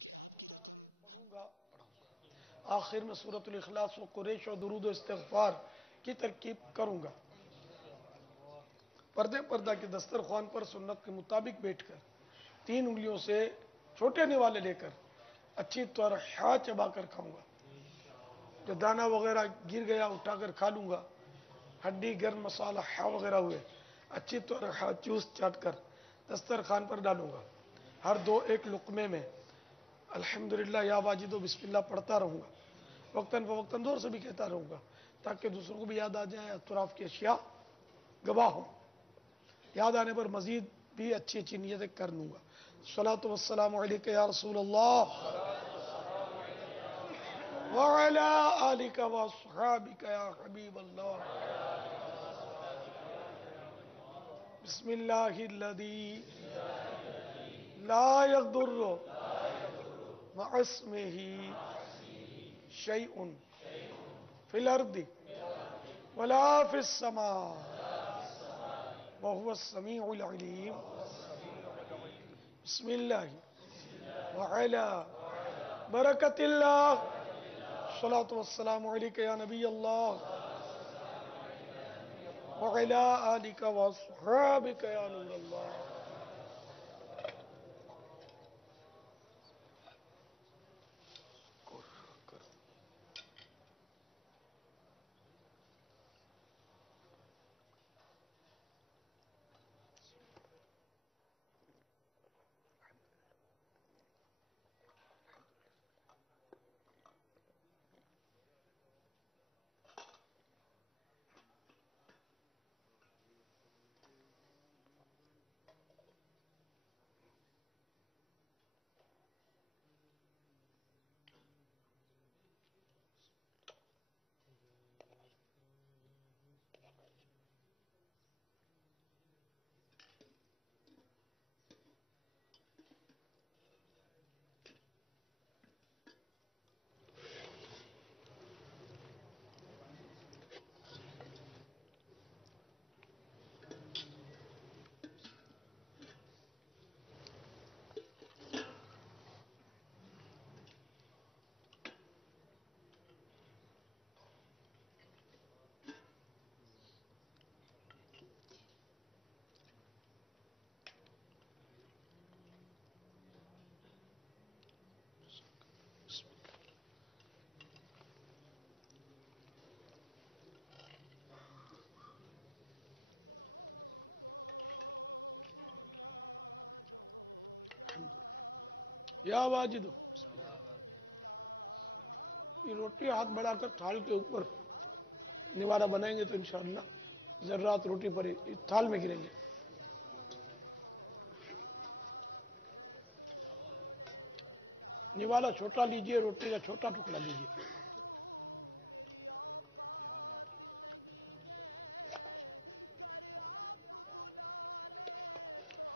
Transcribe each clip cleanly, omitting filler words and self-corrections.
کہ آپ کی رقم ہم آخر میں سورۃ الاخلاص و قریش اور درود و استغفار کی ترکیب کروں گا۔ پردہ کے دسترخوان پر سنت کے مطابق بیٹھ کر 3 انگلیوں سے چھوٹے نوالے لے کر اچھی طرح ہا چبا کر کھاؤں گا۔ جو دانہ وغیرہ گر گیا اٹھا کر کھا لوں گا۔ ہڈی گرم مسالہ ہا وغیرہ ہوئے اچھی طرح ہا چوس چاٹ کر دسترخوان پر ڈالوں گا۔ ہر 2-1 لقمے میں الحمدللہ یا واجد و بسم اللہ پڑھتا رہوں گا۔ وقتاً فوقتاً زور سے بھی کہتا رہوں گا تاکہ دوسروں کو بھی یاد آ جائے، اطراف کی اشیاء گواہ ہوں۔ یاد آنے پر مزید بھی اچھی نیتیں کر لوں گا۔ الصلاۃ والسلام علیک یا رسول اللہ وعلی آلک واصحابک یا حبیب اللہ۔ بسم اللہ الذی لا یضر مع اسمہ شیء فی الارض ولا فی السماء وهو السمیع العلیم۔ بسم اللہ وعلی برکت اللہ۔ الصلاۃ والسلام علیک یا نبی اللہ وعلی آلک واصحابک یا نور اللہ۔ یا واجد، یہ روٹی ہاتھ بڑھا کر تھال کے اوپر نوارہ بنائیں گے تو انشاءاللہ ذرات روٹی پر تھال میں گریں گے۔ نوالا چھوٹا لیجئے، روٹی کا چھوٹا ٹکڑا لیجئے۔ میری اوقات نہیں ہے، گر آپ بلا لے تو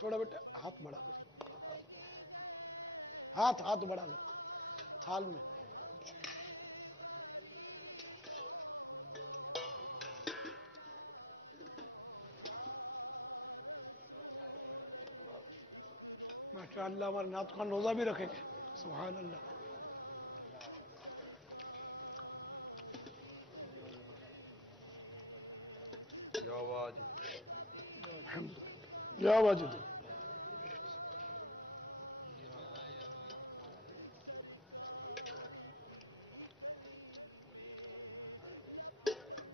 تھوڑا بیٹا ہاتھ بڑی بڑھا بات نہیں ہے۔ ہاتھ بڑھا بلا تھال لو میں۔ ہمیں غریبوں کو، بلا لو یا رسول ایک روز ماشاءاللہ ہمارے نعت خوان روزہ بھی رکھیں گے، سبحان اللہ۔ سرکار کی گلی میں ہوگا کبھی یا واجد، ٹھکانہ، سرکار کی گلی میں لب پر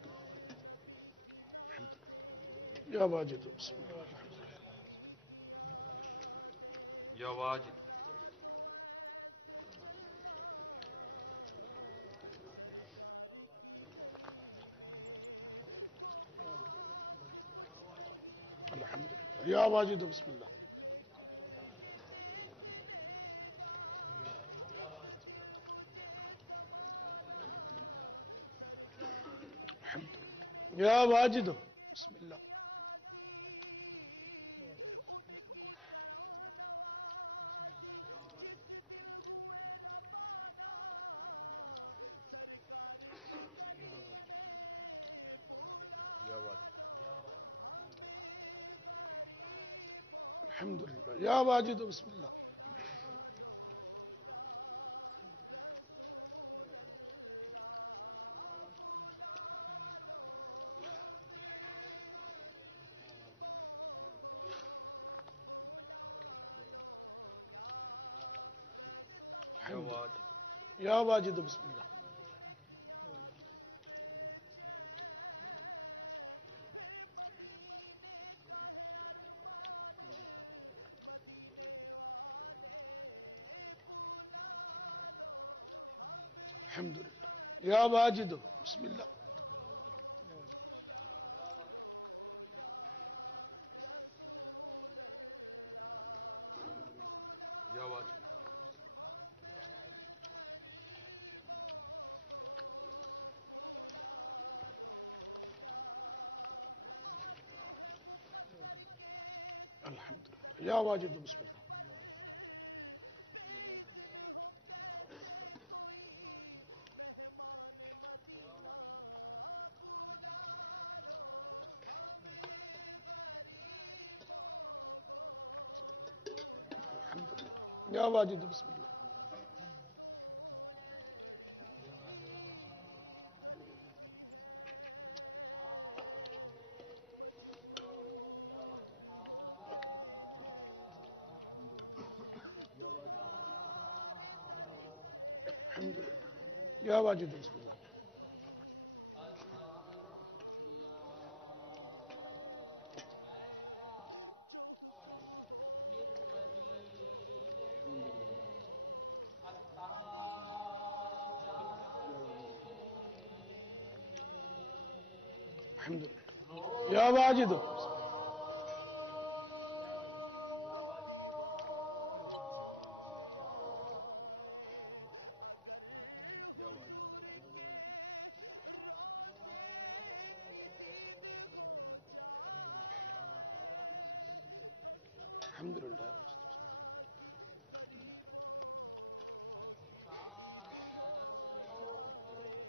نبی کی نعتیں، یا واجد، دل بسم میں اللہ۔ نبی کی یادیں، چلا تو ایسے چلا سرکار کی گلی میں، کو پاس کچھ نہیں ہے یا واجد، بسم اللہ۔ لیکن یہ دیکھ لے گا ایک دل مجھے زمانہ، سرکار کی گلی میں یا سن واجد، لیں گے بسم ہم اللہ۔ نیازی، ان کی کرو نوازی جس دل ہوئے ربانہ، سرکار کی گلی میں بلا لو ہمیں غریبوں الحمدللہ کو، یا واجد، بسم اللہ۔ بلا لو یا واجد بسم اللہ. زیارت نے کیا دل بے چین، پھر مدینے کا ہے ارمان، مدینے والے بلا لو الحمد ہمیں للہ. یا واجد بسم اللہ. غریبوں کو بلا لو یا رسول اللہ، بلا لو ہمیں غریبوں کو بلا لو یا آتے ہیں مقدر کے سکندر یا واجد کے بسم در اللہ. پر، بے اذن ہو کیسے کوئی مہمان مدینہ، بلا لو ہمیں غریبوں کو بلا لو یا واجد یا بسم اللہ. رسول بڑی غریبی ہے، مجبور ہو گئے ہیں ہم تمہارے در سے، الحمد للہ. یا واجد بسم اللہ. بہت دور ہو گئے ہیں ہم، جو حکم ہو تو مدینہ گھومنے الحمد آئے، للہ. یا واجد پاک کی دیوار چومنے آئے، اگر حضور کے روزے کی دید ہو جائے، قسم الحمد للہ. خدا کی غریبوں کی عید ہو جائے،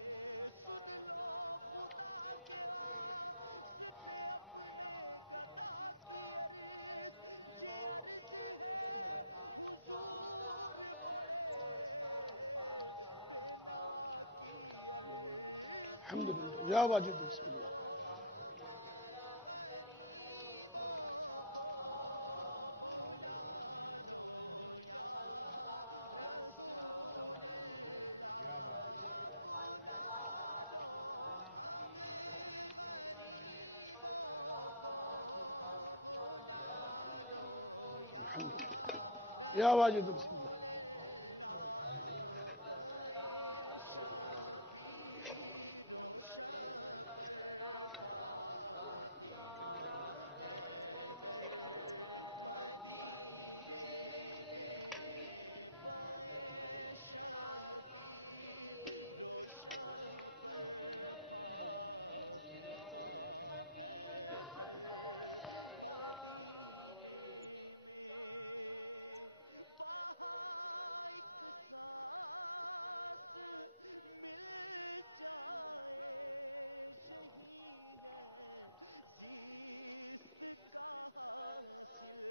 سن لو خدا کے واسطے اپنے گدا کی عرض، یہ عرض ہے حضور بڑے بے نوا کی عرض، الحمد للہ. بلا یا واجد بسم لو اللہ. ہمیں غریبوں کو بلا لو یا رسول اللہ، بلا لو ہمیں غریبوں کو بلا لو یا الحمد للہ. یا واجد بسم اللہ. رسول اللہ، پے شبیر و شبر فاطمہ حیدر مدینے میں، پے شبیر و شبر فاطمہ حیدر مدینے میں، وہاں ایک سانس مل جائے، یہی ہے زیست کا حاصل،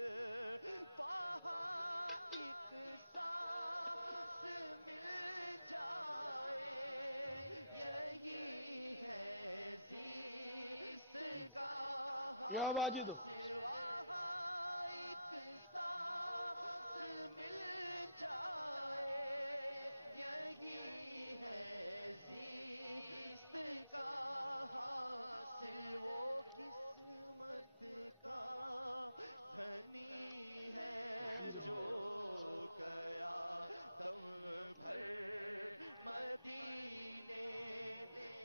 وہاں ایک سانس مل جائے، یہی ہے زیست کا یا واجد حاصل، وہاں ایک سانس مل جائے، یہی ہے زیست کا حاصل، وہ قسمت کا دھنی ہے جو گیا دم بھر مدینے،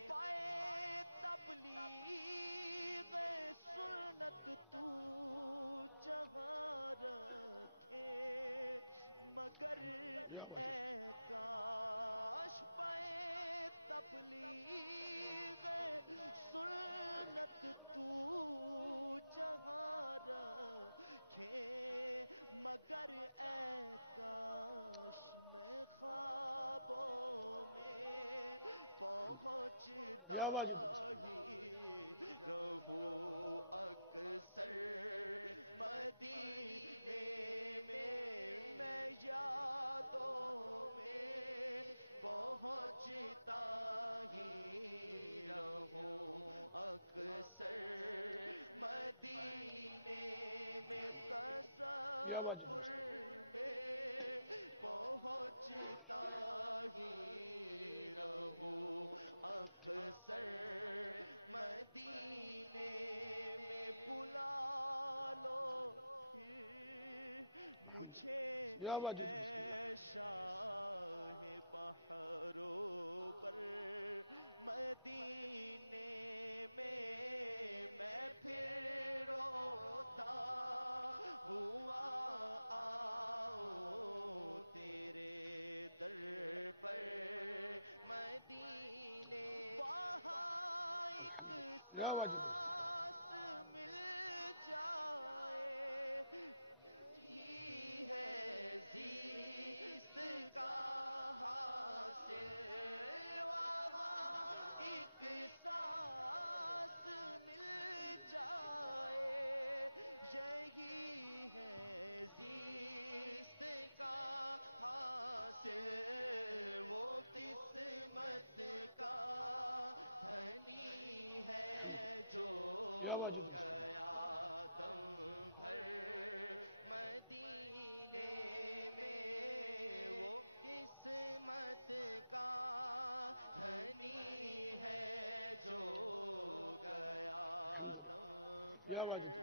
پائے تبلیغ سنت تو جہاں رکھے، مگر اے کاش پائے تبلیغ سنت تو جہاں رکھے، مگر اے کاش میں خوابوں میں پہنچتا یا واجد ہی رہوں اکثر مدینے میں یادوں میں پہنچتا ہی رہوں اکثر مدینے میں، یا واجد تصور میں یا واجب اے شاہ بہاروں پر مدینے میں پھر روتا ہوا آؤ تیرے در پر مدینے وہاں ایک یا واجب سانس مل جائے یہی ہے زیست کا حاصل وہاں ایک سانس مل جائے یہی ہے زیست کا حاصل وہ قسمت کا دھنی ہے جو یا واجب گیا دم بھر مدینے میں وہ قسمت کا دھنی ہے جو گیا دم یا بھر واجب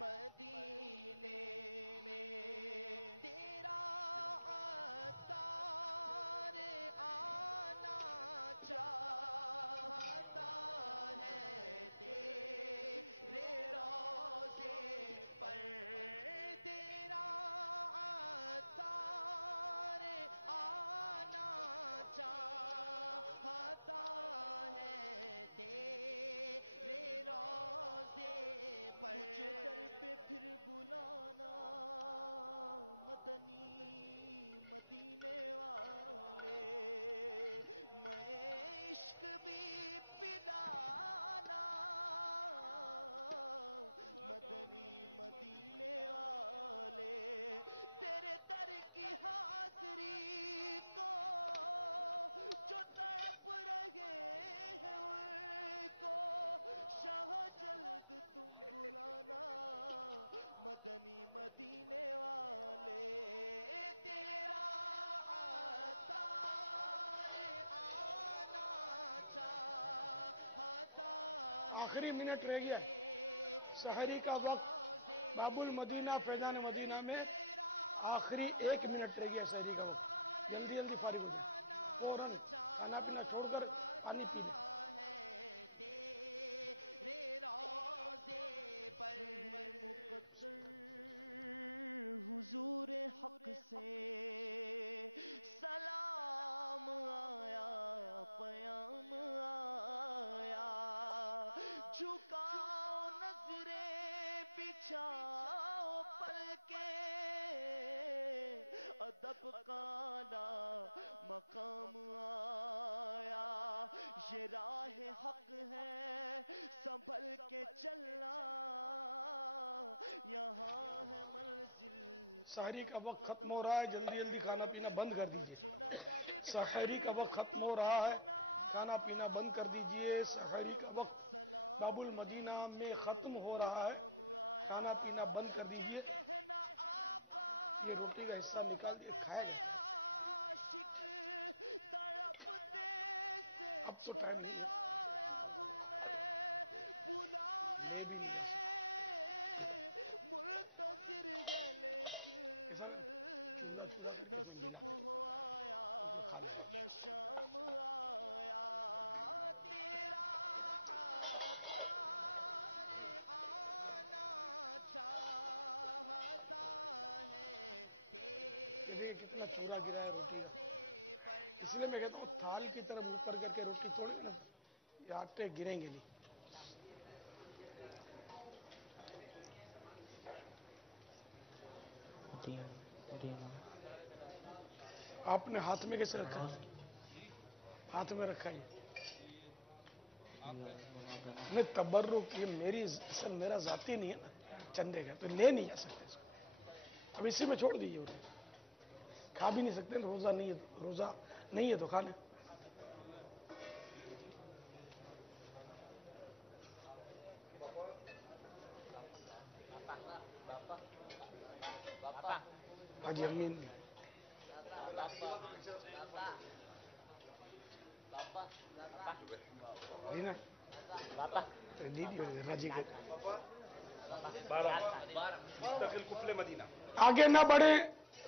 مدینے میں تیرا عطار آنا چاہتا ہے تیرے روضے پر تیرا عطار آنا چاہتا ہے تیرے روضے پر مجھے در پہ پھر بلانا مدنی مدینے والے میں عشق بھی پلانا مدنی مدینے والے تیرے در کی حاضری کو جو تڑپ رہے ہیں ان کو شاہ جلد تم بلانا مدنی مدینے والے تیرا عطار آنا چاہتا ہے آخری منٹ رہ گیا سحری کا وقت باب المدینہ فیضان مدینہ میں آخری 1 منٹ رہ گیا سحری کا وقت جلدی جلدی فارغ ہو جائے فوراً کھانا پینا چھوڑ کر پانی پی لیں ہے تیرے روضے پر مقدر حضور حق سے سلام آیا پیام آیا جھکاؤ نظریں بچھاؤ پلکیں ادب کا مقام آیا یہ راہ حق ہے سنبھل کے چلنا یہاں ہے منزل سحری کا وقت ختم ہو رہا ہے جلدی جلدی کھانا پینا بند کر دیجئے سحری کا وقت ختم ہو رہا ہے کھانا پینا بند کر دیجئے سحری کا وقت باب المدینہ میں ختم ہو رہا ہے کھانا پینا بند کر دیجئے کہنا آقا یہ روٹی کا حصہ نکال دیا کھائے گا عاشق تڑپتے سے اب تو ٹائم چھوڑ نہیں آیا ہوں میں بلاوے لے بھی نہیں کے جا منتظر ہے لیکن نہ صبح آیا نہ شام آیا تیرا عطار آنا چاہتا ہے دیکھیں کتنا تیرے چورا گرا ہے روٹی کا روضے پر اس یا لیے میں کہتا ہوں رسول تھال کی طرف مڑ کر کے روٹی توڑیں نا اللہ یہ آٹے گریں گے نہیں آپ نے ہاتھ میں کیسے رکھا ہاتھ میں رکھا یہ نہیں تبرک یہ میری اصل میرا ذاتی نہیں ہے نا چندے کا تو لے نہیں جا سکتے اس کو اب اسی میں چھوڑ دیجیے کھا بھی نہیں سکتے روزہ نہیں ہے روزہ نہیں ہے تو کھا لیں حاجی امین بھی نا راجی کے آگے نہ بڑھیں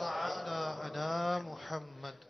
تعالى على محمد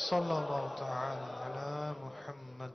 صلى الله تعالى على محمد।